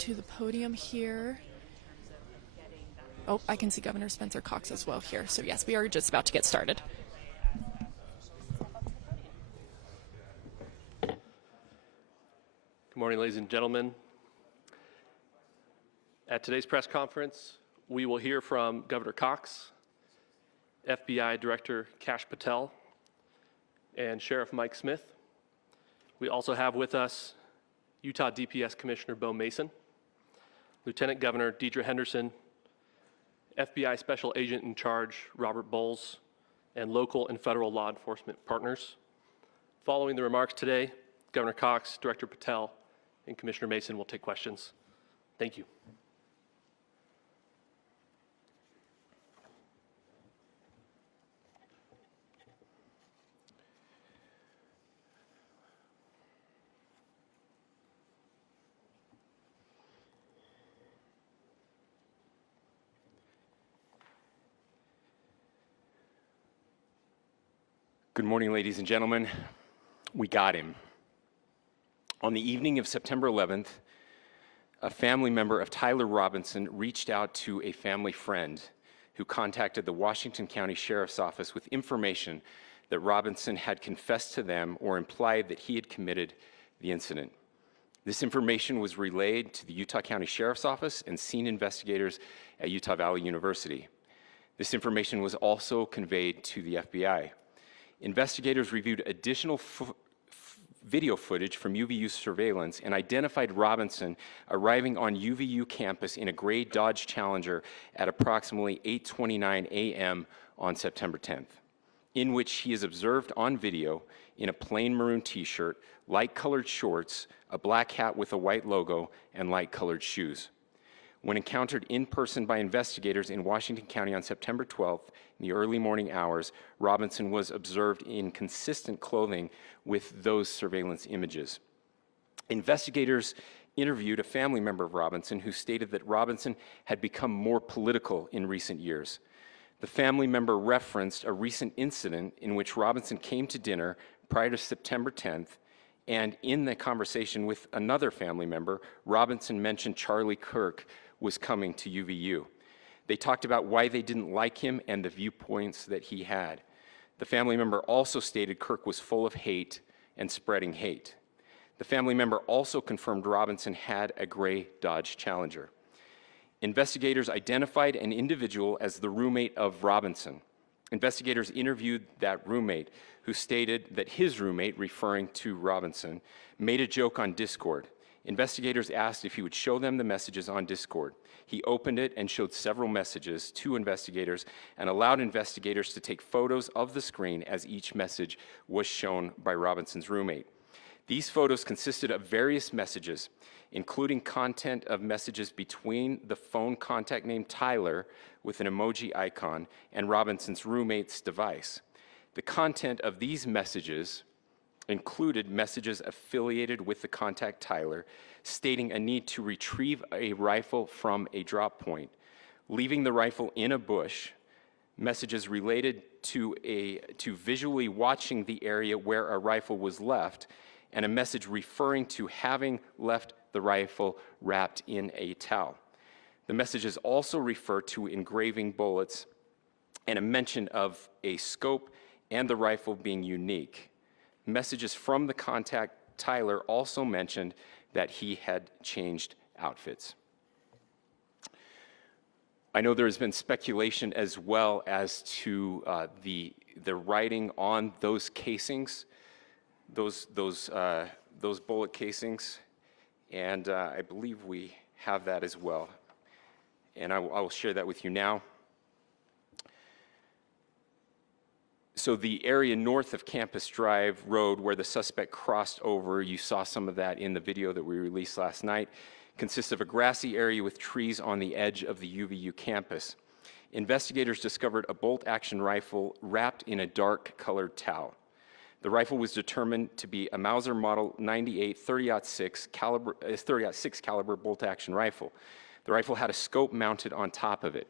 to the podium here. Oh, I can see Governor Spencer Cox as well here. So yes, we are just about to get started. Good morning, ladies and gentlemen. At today's press conference, we will hear from Governor Cox, FBI Director Kash Patel, and Sheriff Mike Smith. We also have with us Utah DPS Commissioner Bo Mason, Lieutenant Governor Deidre Henderson, FBI Special Agent in Charge Robert Bowles, and local and federal law enforcement partners. Following the remarks today, Governor Cox, Director Patel, and Commissioner Mason will take questions. Thank you. Good morning, ladies and gentlemen. We got him. On the evening of September 11th, a family member of Tyler Robinson reached out to a family friend who contacted the Washington County Sheriff's Office with information that Robinson had confessed to them or implied that he had committed the incident. This information was relayed to the Utah County Sheriff's Office and scene investigators at Utah Valley University. This information was also conveyed to the FBI. Investigators reviewed additional video footage from UVU surveillance and identified Robinson arriving on UVU campus in a gray Dodge Challenger at approximately 8:29 a.m. on September 10th, in which he is observed on video in a plain maroon t-shirt, light-colored shorts, a black hat with a white logo, and light-colored shoes. When encountered in person by investigators in Washington County on September 12th, in the early morning hours, Robinson was observed in consistent clothing with those surveillance images. Investigators interviewed a family member of Robinson who stated that Robinson had become more political in recent years. The family member referenced a recent incident in which Robinson came to dinner prior to September 10th, and in the conversation with another family member, Robinson mentioned Charlie Kirk was coming to UVU. They talked about why they didn't like him and the viewpoints that he had. The family member also stated Kirk was full of hate and spreading hate. The family member also confirmed Robinson had a gray Dodge Challenger. Investigators identified an individual as the roommate of Robinson. Investigators interviewed that roommate, who stated that his roommate, referring to Robinson, made a joke on Discord. Investigators asked if he would show them the messages on Discord. He opened it and showed several messages to investigators and allowed investigators to take photos of the screen as each message was shown by Robinson's roommate. These photos consisted of various messages, including content of messages between the phone contact named Tyler with an emoji icon and Robinson's roommate's device. The content of these messages included messages affiliated with the contact Tyler, stating a need to retrieve a rifle from a drop point, leaving the rifle in a bush, messages related to visually watching the area where a rifle was left, and a message referring to having left the rifle wrapped in a towel. The messages also refer to engraving bullets and a mention of a scope and the rifle being unique. Messages from the contact Tyler also mentioned that he had changed outfits. I know there has been speculation as well as to the writing on those casings, those bullet casings, and I believe we have that as well. And I will share that with you now. So the area north of Campus Drive Road where the suspect crossed over, you saw some of that in the video that we released last night, consists of a grassy area with trees on the edge of the UVU campus. Investigators discovered a bolt-action rifle wrapped in a dark-colored towel. The rifle was determined to be a Mauser Model 98 30-06 caliber bolt-action rifle. The rifle had a scope mounted on top of it.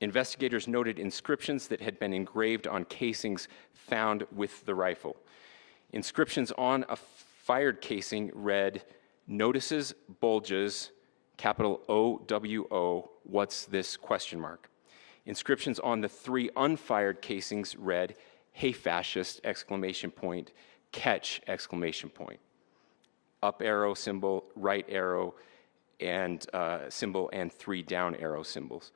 Investigators noted inscriptions that had been engraved on casings found with the rifle. Inscriptions on a fired casing read, "Notices, bulges, capital OWO, what's this, question mark. Inscriptions on the 3 unfired casings read, "Hey fascist!" exclamation point, "Catch!" exclamation point. Up arrow symbol, right arrow and symbol, and 3 down arrow symbols.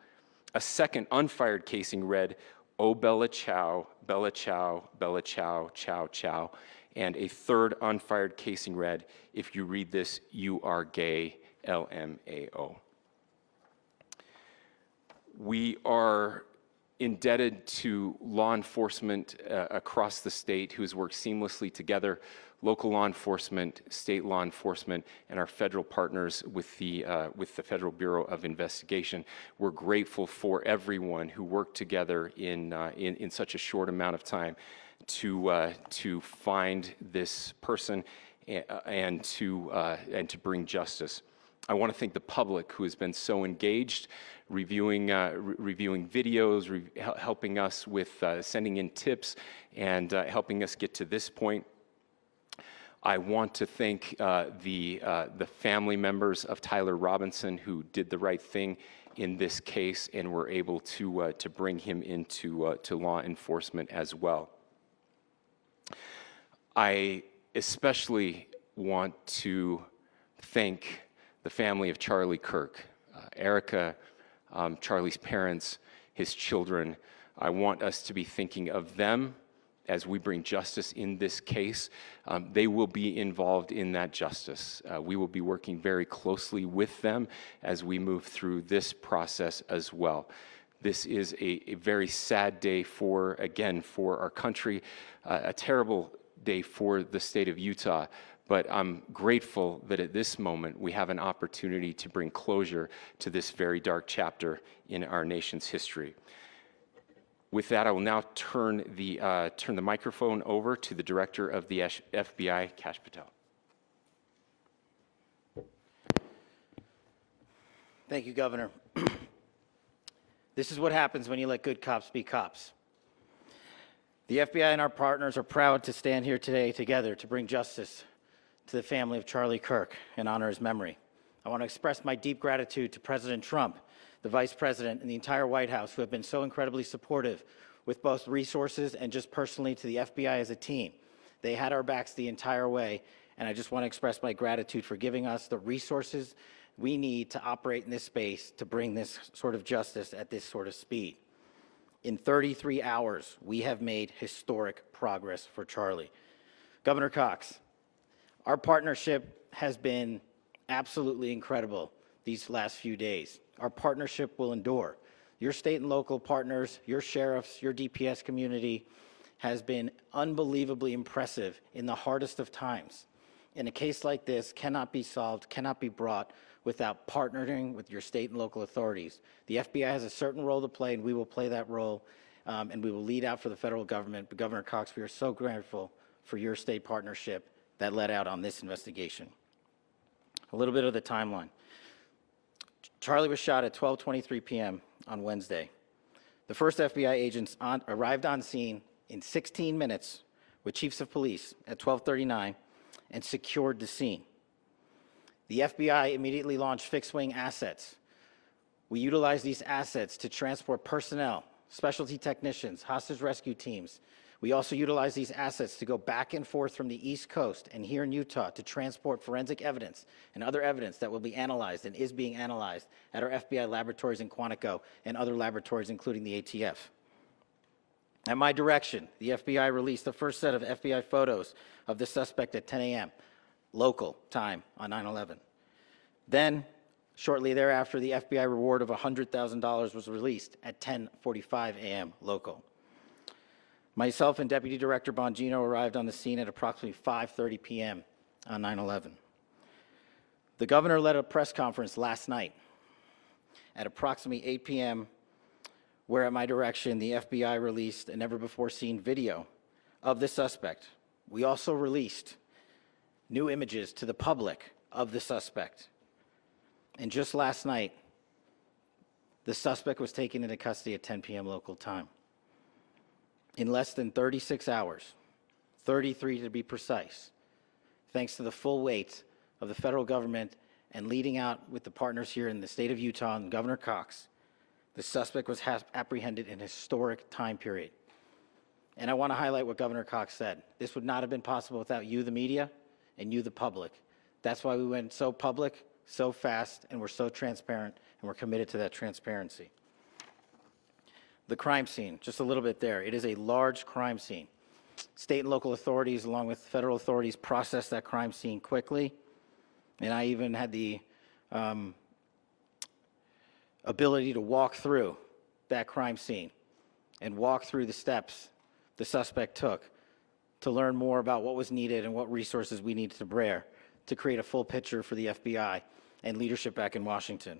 A second unfired casing read, "Oh Bella Ciao, Bella Ciao, Bella Ciao, Ciao Ciao." And a third unfired casing read, "If you read this, you are gay, LMAO." We are indebted to law enforcement across the state who has worked seamlessly together, local law enforcement, state law enforcement, and our federal partners with the Federal Bureau of Investigation. We're grateful for everyone who worked together in such a short amount of time to find this person and to bring justice. I want to thank the public who has been so engaged, reviewing videos, helping us with sending in tips, and helping us get to this point. I want to thank the family members of Tyler Robinson who did the right thing in this case and were able to bring him into to law enforcement as well. I especially want to thank the family of Charlie Kirk, Erica, Charlie's parents, his children. I want us to be thinking of them as we bring justice in this case. They will be involved in that justice. We will be working very closely with them as we move through this process as well. This is a very sad day for our country, a terrible day for the state of Utah, but I'm grateful that at this moment we have an opportunity to bring closure to this very dark chapter in our nation's history. With that, I will now turn the microphone over to the Director of the FBI, Kash Patel. Thank you, Governor. This is what happens when you let good cops be cops. The FBI and our partners are proud to stand here today together to bring justice to the family of Charlie Kirk and honor his memory. I want to express my deep gratitude to President Trump, the Vice President, and the entire White House who have been so incredibly supportive with both resources and just personally to the FBI as a team. They had our backs the entire way, and I just want to express my gratitude for giving us the resources we need to operate in this space to bring this sort of justice at this sort of speed. In 33 hours, we have made historic progress for Charlie. Governor Cox, our partnership has been absolutely incredible these last few days. Our partnership will endure. Your state and local partners, your sheriffs, your DPS community has been unbelievably impressive in the hardest of times. And a case like this cannot be solved, cannot be brought without partnering with your state and local authorities. The FBI has a certain role to play, and we will play that role, and we will lead out for the federal government. But Governor Cox, we are so grateful for your state partnership that led out on this investigation. A little bit of the timeline. Charlie was shot at 12:23 p.m. on Wednesday. The first FBI agents arrived on scene in 16 minutes with chiefs of police at 12:39 and secured the scene. The FBI immediately launched fixed-wing assets. We utilized these assets to transport personnel, specialty technicians, hostage rescue teams. We also utilized these assets to go back and forth from the East Coast and here in Utah to transport forensic evidence and other evidence that will be analyzed and is being analyzed at our FBI laboratories in Quantico and other laboratories, including the ATF. At my direction, the FBI released the first set of FBI photos of the suspect at 10 a.m. local time on 9/11. Then, shortly thereafter, the FBI reward of $100,000 was released at 10:45 a.m. local. Myself and Deputy Director Bongino arrived on the scene at approximately 5:30 p.m. on 9/11. The governor led a press conference last night at approximately 8 p.m., where at my direction, the FBI released a never-before-seen video of the suspect. We also released new images to the public of the suspect. And just last night, the suspect was taken into custody at 10 p.m. local time. In less than 36 hours, 33 to be precise, thanks to the full weight of the federal government and leading out with the partners here in the state of Utah and Governor Cox, the suspect was apprehended in a historic time period. And I want to highlight what Governor Cox said. This would not have been possible without you, the media, and you, the public. That's why we went so public, so fast, and we're so transparent, and we're committed to that transparency. The crime scene, just a little bit there. It is a large crime scene. State and local authorities, along with federal authorities, processed that crime scene quickly. And I even had the ability to walk through that crime scene and walk through the steps the suspect took to learn more about what was needed and what resources we needed to bear to create a full picture for the FBI and leadership back in Washington.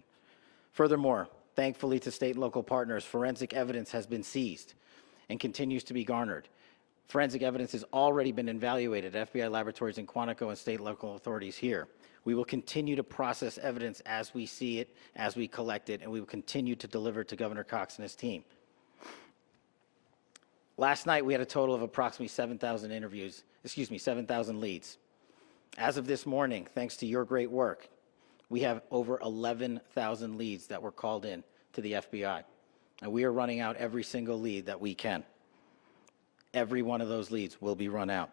Furthermore, thankfully to state and local partners, forensic evidence has been seized and continues to be garnered. Forensic evidence has already been evaluated at FBI laboratories in Quantico and state and local authorities here. We will continue to process evidence as we see it, as we collect it, and we will continue to deliver to Governor Cox and his team. Last night, we had a total of approximately 7,000 leads. As of this morning, thanks to your great work, we have over 11,000 leads that were called in to the FBI. And we are running out every single lead that we can. Every one of those leads will be run out.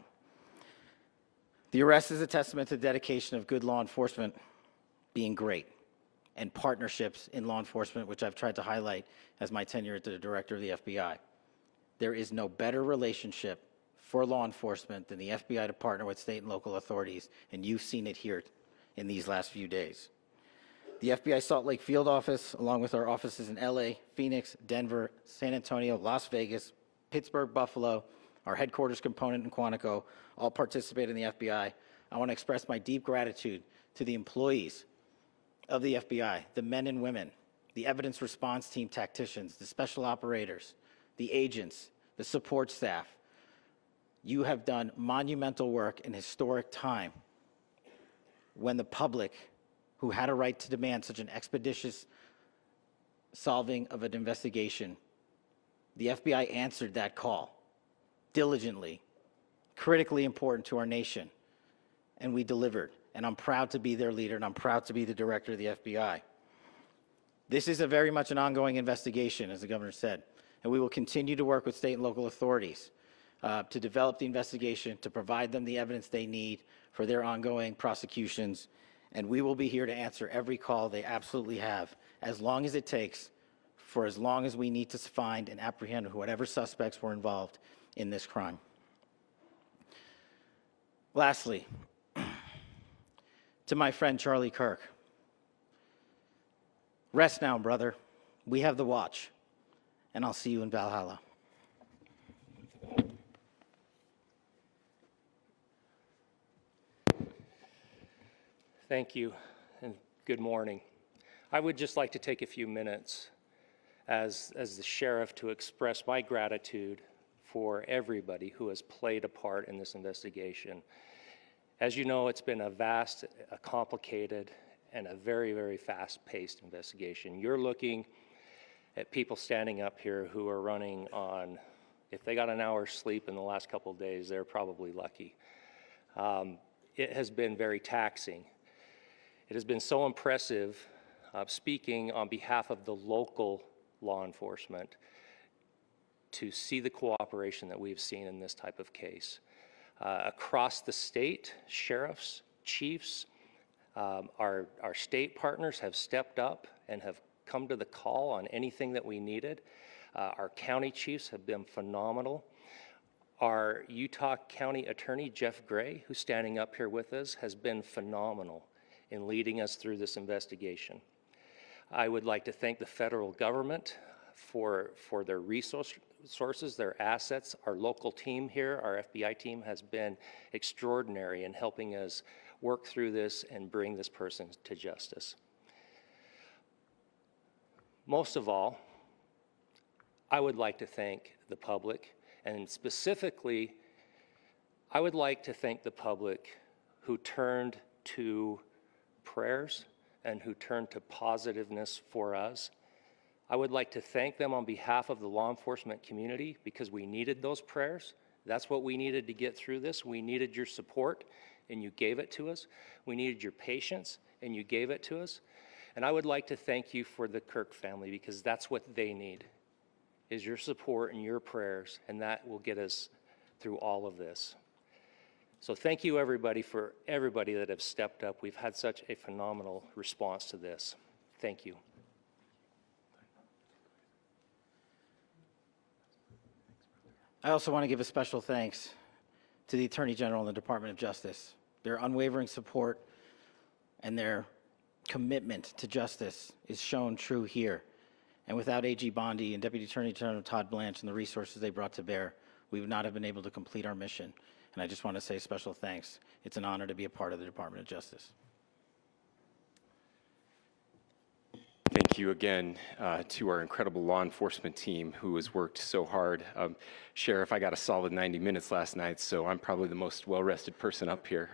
The arrest is a testament to the dedication of good law enforcement being great and partnerships in law enforcement, which I've tried to highlight as my tenure as the director of the FBI. There is no better relationship for law enforcement than the FBI to partner with state and local authorities, and you've seen it here in these last few days. The FBI Salt Lake field office, along with our offices in LA, Phoenix, Denver, San Antonio, Las Vegas, Pittsburgh, Buffalo, our headquarters component in Quantico, all participate in the FBI. I want to express my deep gratitude to the employees of the FBI, the men and women, the evidence response team tacticians, the special operators, the agents, the support staff. You have done monumental work in historic time when the public, who had a right to demand such an expeditious solving of an investigation, the FBI answered that call diligently, critically important to our nation, and we delivered. And I'm proud to be their leader, and I'm proud to be the director of the FBI. This is very much an ongoing investigation, as the governor said, and we will continue to work with state and local authorities to develop the investigation, to provide them the evidence they need for their ongoing prosecutions, and we will be here to answer every call they absolutely have, as long as it takes, for as long as we need to find and apprehend whatever suspects were involved in this crime. Lastly, to my friend Charlie Kirk, rest now, brother. We have the watch, and I'll see you in Valhalla. Thank you, and good morning. I would just like to take a few minutes as the sheriff to express my gratitude for everybody who has played a part in this investigation. As you know, it's been a vast, a complicated, and a very, very fast-paced investigation. You're looking at people standing up here who are running on, if they got an hour's sleep in the last couple of days, they're probably lucky. It has been very taxing. It has been so impressive, speaking on behalf of the local law enforcement, to see the cooperation that we've seen in this type of case. Across the state, sheriffs, chiefs, our state partners have stepped up and have come to the call on anything that we needed. Our county chiefs have been phenomenal. Our Utah County Attorney, Jeff Gray, who's standing up here with us, has been phenomenal in leading us through this investigation. I would like to thank the federal government for their resources, their assets. Our local team here, our FBI team, has been extraordinary in helping us work through this and bring this person to justice. Most of all, I would like to thank the public, and specifically, I would like to thank the public who turned to prayers and who turned to positiveness for us. I would like to thank them on behalf of the law enforcement community, because we needed those prayers. That's what we needed to get through this. We needed your support, and you gave it to us. We needed your patience, and you gave it to us. And I would like to thank you for the Kirk family, because that's what they need, is your support and your prayers, and that will get us through all of this. So thank you, everybody, for everybody that have stepped up. We've had such a phenomenal response to this. Thank you. I also want to give a special thanks to the Attorney General and the Department of Justice. Their unwavering support and their commitment to justice is shown true here. And without AG Bondi and Deputy Attorney General Todd Blanche and the resources they brought to bear, we would not have been able to complete our mission. And I just want to say special thanks. It's an honor to be a part of the Department of Justice. Thank you again to our incredible law enforcement team who has worked so hard. Sheriff, I got a solid 90 minutes last night, so I'm probably the most well-rested person up here.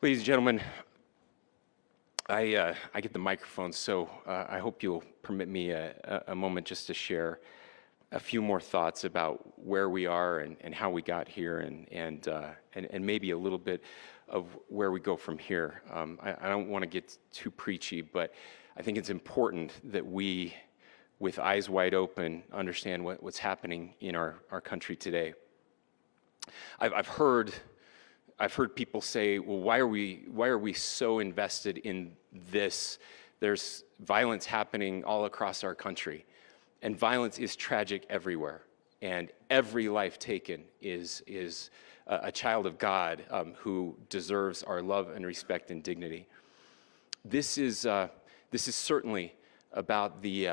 Ladies and gentlemen, I get the microphone, so I hope you'll permit me a moment just to share a few more thoughts about where we are and how we got here, and maybe a little bit of where we go from here. I don't want to get too preachy, but I think it's important that we, with eyes wide open, understand what's happening in our country today. I've heard people say, well, why are we so invested in this? There's violence happening all across our country, and violence is tragic everywhere, and every life taken is a child of God who deserves our love and respect and dignity. This is certainly about the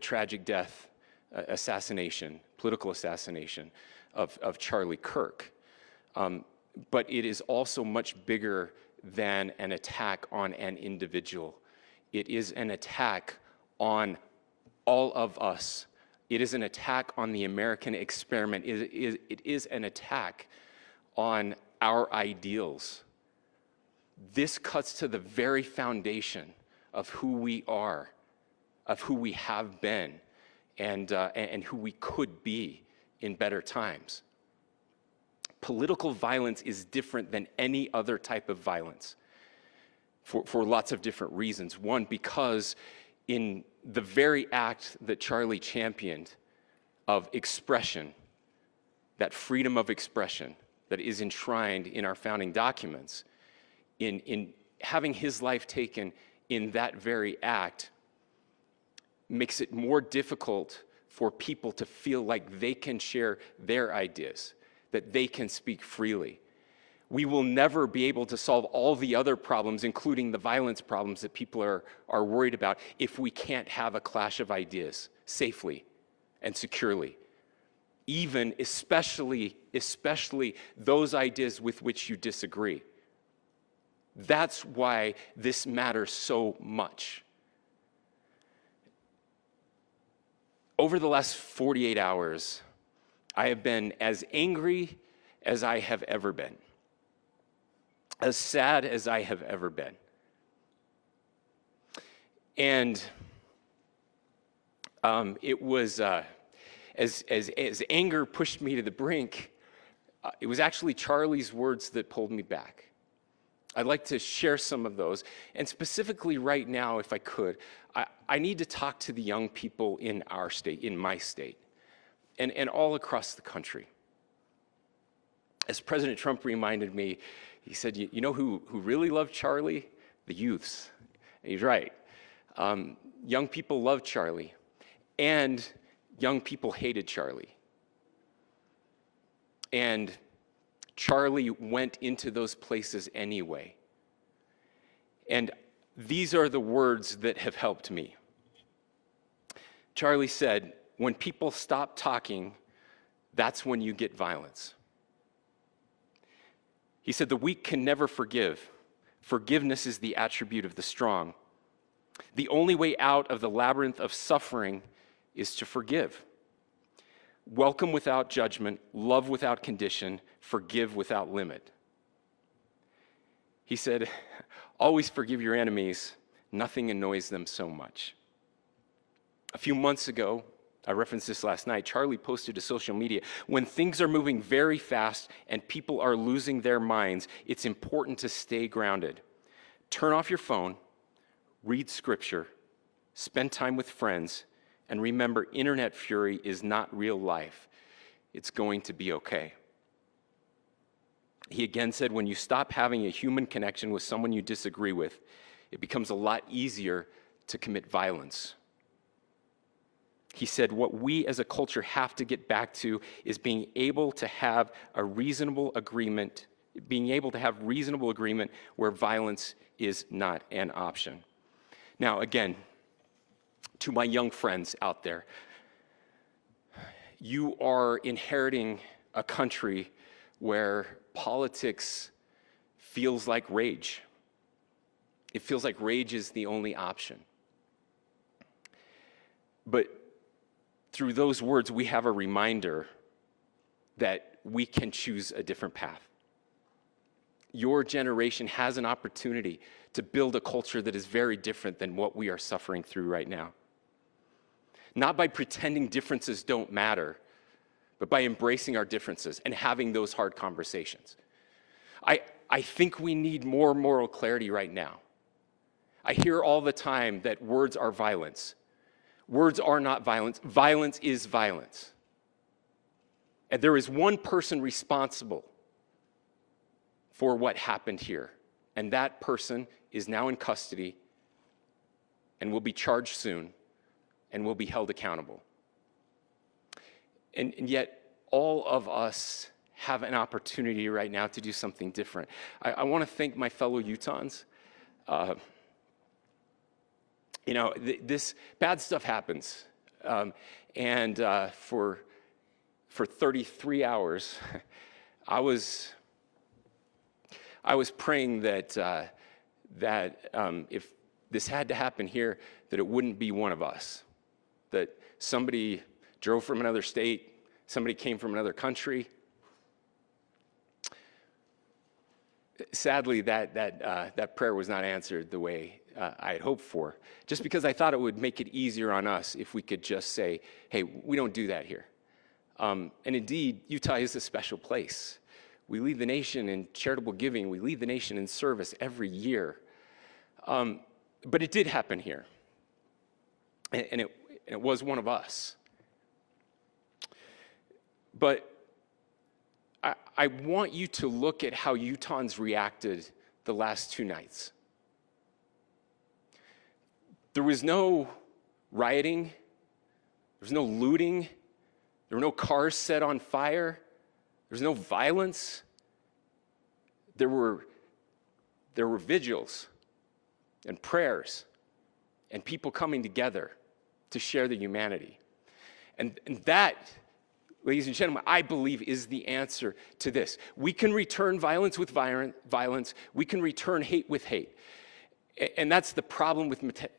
tragic death, political assassination of Charlie Kirk. But it is also much bigger than an attack on an individual. It is an attack on all of us. It is an attack on the American experiment. It is an attack on our ideals. This cuts to the very foundation of who we are, of who we have been, and who we could be in better times. Political violence is different than any other type of violence for lots of different reasons. One, because in the very act that Charlie championed of expression, that freedom of expression that is enshrined in our founding documents, in having his life taken in that very act, makes it more difficult for people to feel like they can share their ideas, that they can speak freely. We will never be able to solve all the other problems, including the violence problems that people are worried about, if we can't have a clash of ideas safely and securely. Even, especially those ideas with which you disagree. That's why this matters so much. Over the last 48 hours, I have been as angry as I have ever been, as sad as I have ever been. And it was, as anger pushed me to the brink, it was actually Charlie's words that pulled me back. I'd like to share some of those. And specifically right now, if I could, I need to talk to the young people in our state, in my state, and all across the country. As President Trump reminded me, he said, you know who really loved Charlie? The youths. And he's right. Young people loved Charlie, and young people hated Charlie. And Charlie went into those places anyway. And these are the words that have helped me. Charlie said, when people stop talking, that's when you get violence. He said, the weak can never forgive. Forgiveness is the attribute of the strong. The only way out of the labyrinth of suffering is to forgive. Welcome without judgment, love without condition, forgive without limit. He said, always forgive your enemies. Nothing annoys them so much. A few months ago, I referenced this last night, Charlie posted to social media, when things are moving very fast and people are losing their minds, it's important to stay grounded. turn off your phone, read scripture, spend time with friends, and remember internet fury is not real life. It's going to be okay. He again said, when you stop having a human connection with someone you disagree with, it becomes a lot easier to commit violence. He said, what we as a culture have to get back to is being able to have a reasonable agreement, where violence is not an option. Now, again, to my young friends out there, you are inheriting a country where politics feels like rage. It feels like rage is the only option. But through those words, we have a reminder that we can choose a different path. Your generation has an opportunity to build a culture that is very different than what we are suffering through right now. Not by pretending differences don't matter, but by embracing our differences and having those hard conversations. I think we need more moral clarity right now. I hear all the time that words are violence. Words are not violence. Violence is violence. And there is one person responsible for what happened here. And that person is now in custody and will be charged soon and will be held accountable. And yet, all of us have an opportunity right now to do something different. I want to thank my fellow Utahns. This bad stuff happens. For 33 hours, I was praying that if this had to happen here, that it wouldn't be one of us. That somebody drove from another state, somebody came from another country. Sadly, that prayer was not answered the way I had hoped for, just because I thought it would make it easier on us if we could just say, hey, we don't do that here. And indeed, Utah is a special place. We lead the nation in charitable giving. We lead the nation in service every year. But it did happen here. And it was one of us. But I want you to look at how Utahns reacted the last 2 nights. There was no rioting. There was no looting. There were no cars set on fire. There was no violence. There were vigils and prayers and people coming together to share the humanity. And that, ladies and gentlemen, I believe is the answer to this. We can return violence with violence. We can return hate with hate. And that's the problem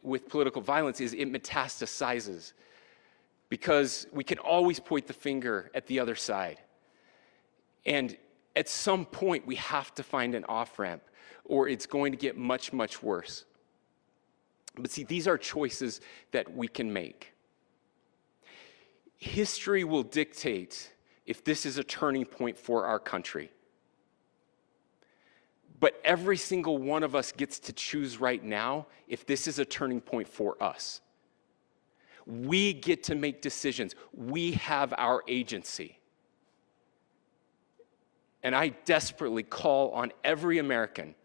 with political violence, is it metastasizes. Because we can always point the finger at the other side. And at some point, we have to find an off-ramp, or it's going to get much, much worse. But see, these are choices that we can make. History will dictate if this is a turning point for our country. But every single one of us gets to choose right now if this is a turning point for us. We get to make decisions. We have our agency. And I desperately call on every American,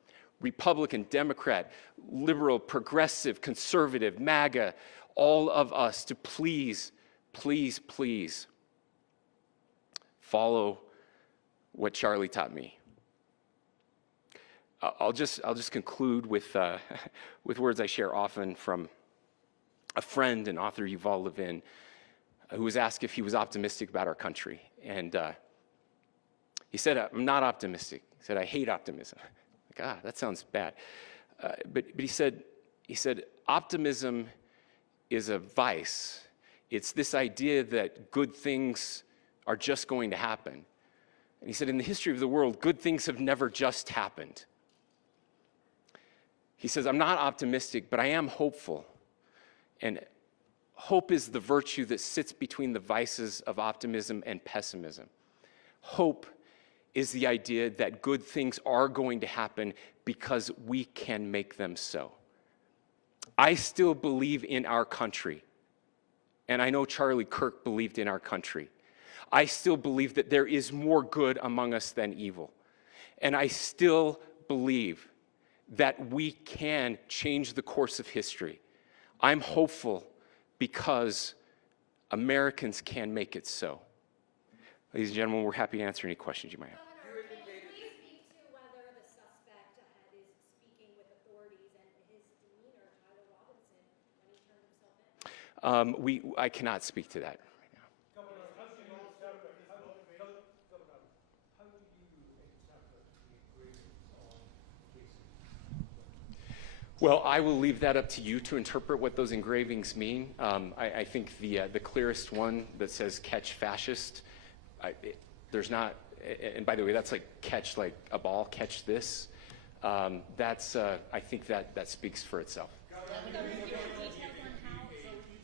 Republican, Democrat, liberal, progressive, conservative, MAGA, all of us to please, please, please follow what Charlie taught me. I'll just conclude with words I share often from a friend and author Yuval Levin, who was asked if he was optimistic about our country. And he said, I'm not optimistic. He said, I hate optimism. Like, that sounds bad. But he said, optimism is a vice. It's this idea that good things are just going to happen. And he said, in the history of the world, good things have never just happened. He says, I'm not optimistic, but I am hopeful. And hope is the virtue that sits between the vices of optimism and pessimism. Hope is the idea that good things are going to happen because we can make them so. I still believe in our country, and I know Charlie Kirk believed in our country. I still believe that there is more good among us than evil. And I still believe that we can change the course of history. I'm hopeful because Americans can make it so. Ladies and gentlemen, we're happy to answer any questions you might have. Governor, can you please speak to whether the suspect is speaking with authorities and his demeanor, Tyler Robinson, when he turned himself in? I cannot speak to that right now. Governor, how do you interpret the agreement on Casey? Well, I will leave that up to you to interpret what those engravings mean. I think the clearest one that says "catch fascist," there's not, and by the way, that's like catch like a ball, catch this. I think that speaks for itself. So you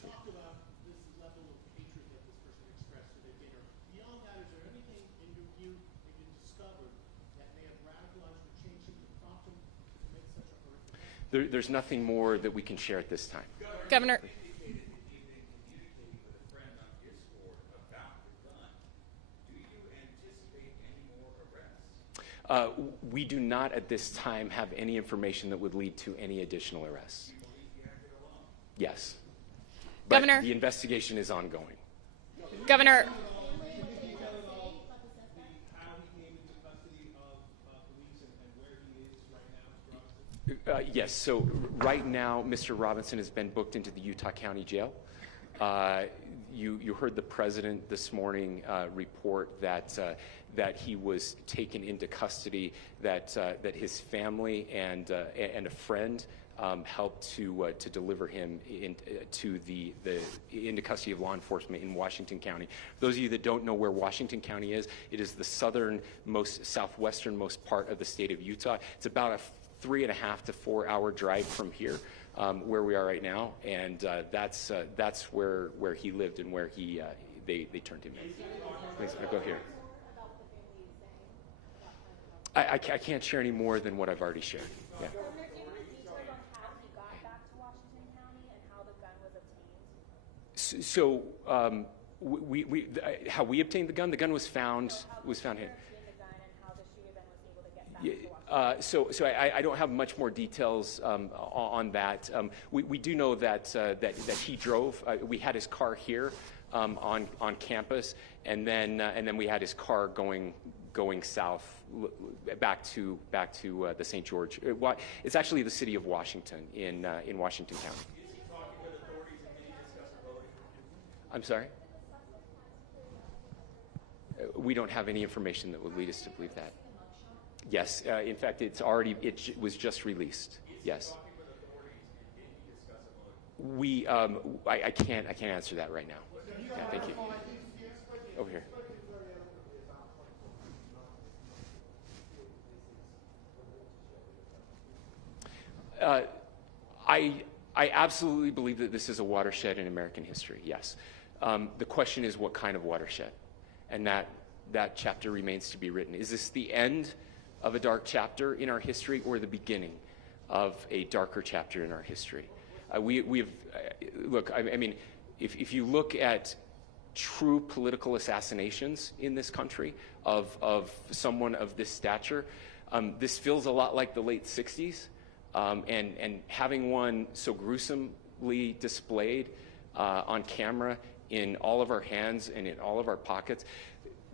talked about this level of hatred that this person expressed at a dinner. Beyond that, is there anything in your view that you discovered that may have radicalized or changed him to prompt him to make such a hurtful? There's nothing more that we can share at this time. Governor. We do not at this time have any information that would lead to any additional arrests. Yes. But Governor. the investigation is ongoing. Governor. How he came into custody of police and where he is right now, Mr. Robinson? Yes, so right now, Mr. Robinson has been booked into the Utah County Jail. You heard the president this morning report that he was taken into custody, that his family and a friend helped to deliver him into custody of law enforcement in Washington County. For those of you that don't know where Washington County is, it is the southwesternmost part of the state of Utah. It's about a 3.5 to 4 hour drive from here, where we are right now, and that's where he lived and where they turned him in. Thanks. I'll go here. I can't share any more than what I've already shared. Yeah. Governor, do you have any details on how he got back to Washington County and how the gun was obtained? So how we obtained the gun was found here. Obtained the gun and how the shooter then was able to get back to Washington. So I don't have much more details on that. We do know that he drove. We had his car here on campus, and then we had his car going south back to the St. George. It's actually the city of Washington in Washington County. I'm sorry? We don't have any information that would lead us to believe that. Yes, in fact, it was just released. Yes. I can't answer that right now. Yeah, thank you. Over here. I absolutely believe that this is a watershed in American history, yes. The question is what kind of watershed? And that chapter remains to be written. Is this the end of a dark chapter in our history or the beginning of a darker chapter in our history? Look, I mean, if you look at true political assassinations in this country of someone of this stature, this feels a lot like the late 60s. And having one so gruesomely displayed on camera in all of our hands and in all of our pockets,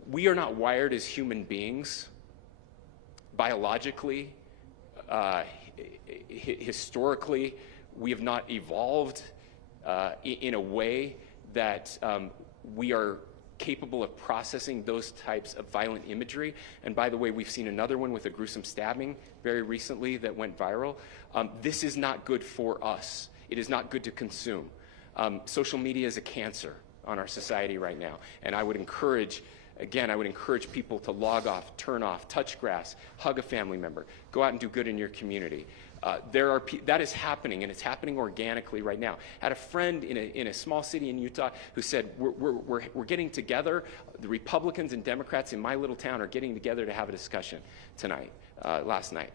we are not wired as human beings biologically, historically. We have not evolved in a way that we are capable of processing those types of violent imagery. And by the way, we've seen another one with a gruesome stabbing very recently that went viral. This is not good for us. It is not good to consume. Social media is a cancer on our society right now. And I would encourage people to log off, turn off, touch grass, hug a family member, go out and do good in your community. That is happening, and it's happening organically right now. I had a friend in a small city in Utah who said, we're getting together, the Republicans and Democrats in my little town are getting together to have a discussion tonight, last night,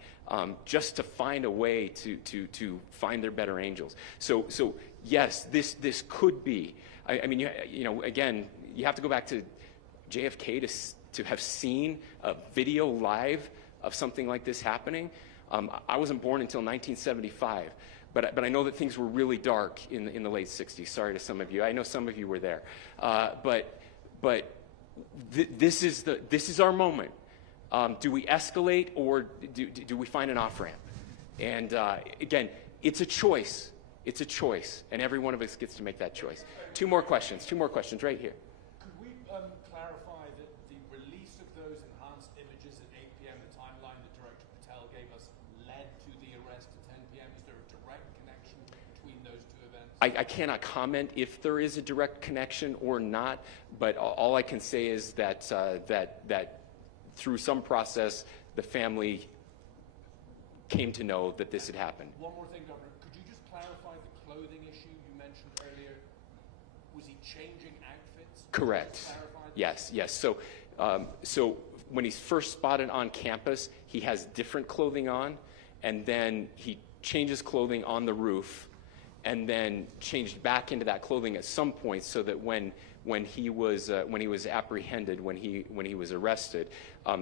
just to find a way to find their better angels. So yes, this could be, I mean, you know, again, you have to go back to JFK to have seen a video live of something like this happening. I wasn't born until 1975, but I know that things were really dark in the late 60s. Sorry to some of you. I know some of you were there. This is our moment. Do we escalate, or do we find an off-ramp? And again, it's a choice. It's a choice, and every one of us gets to make that choice. Two more questions right here. Could we clarify that the release of those enhanced images at 8 p.m., the timeline that Director Patel gave us, led to the arrest at 10 p.m.? Is there a direct connection between those two events? I cannot comment if there is a direct connection or not, but all I can say is that that through some process, the family came to know that this had happened. One more thing, Governor. Could you just clarify the clothing issue you mentioned earlier? Was he changing outfits? Correct. Yes. So when he's first spotted on campus, he has different clothing on, and then he changes clothing on the roof, and then changed back into that clothing at some point, so that when he was apprehended, when he was arrested,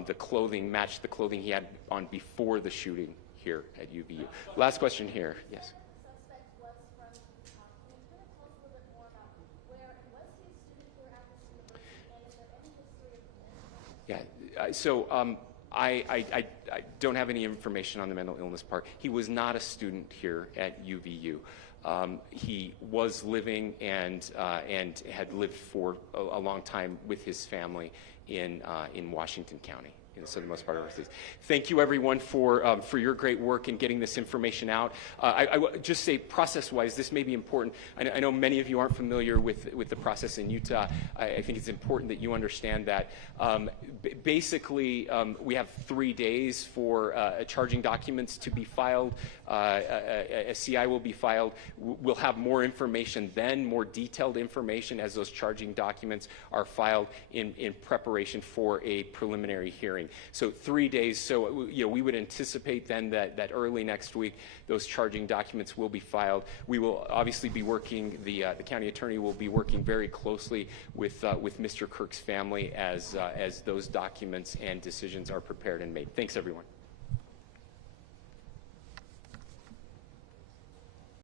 the clothing matched the clothing he had on before the shooting here at UVU. Last question here. Yes. Yeah. So I don't have any information on the mental illness part. He was not a student here at UVU. He was living and had lived for a long time with his family in Washington County, in the southernmost part of our state. Thank you, everyone, for your great work in getting this information out. I would just say, process-wise, this may be important. I know many of you aren't familiar with the process in Utah. I think it's important that you understand that. Basically, we have 3 days for charging documents to be filed. A CI will be filed. We'll have more information then, more detailed information as those charging documents are filed in preparation for a preliminary hearing. So 3 days. So we would anticipate then that early next week those charging documents will be filed. We will obviously be working. The county attorney will be working very closely with Mr. Kirk's family as those documents and decisions are prepared and made. Thanks, everyone.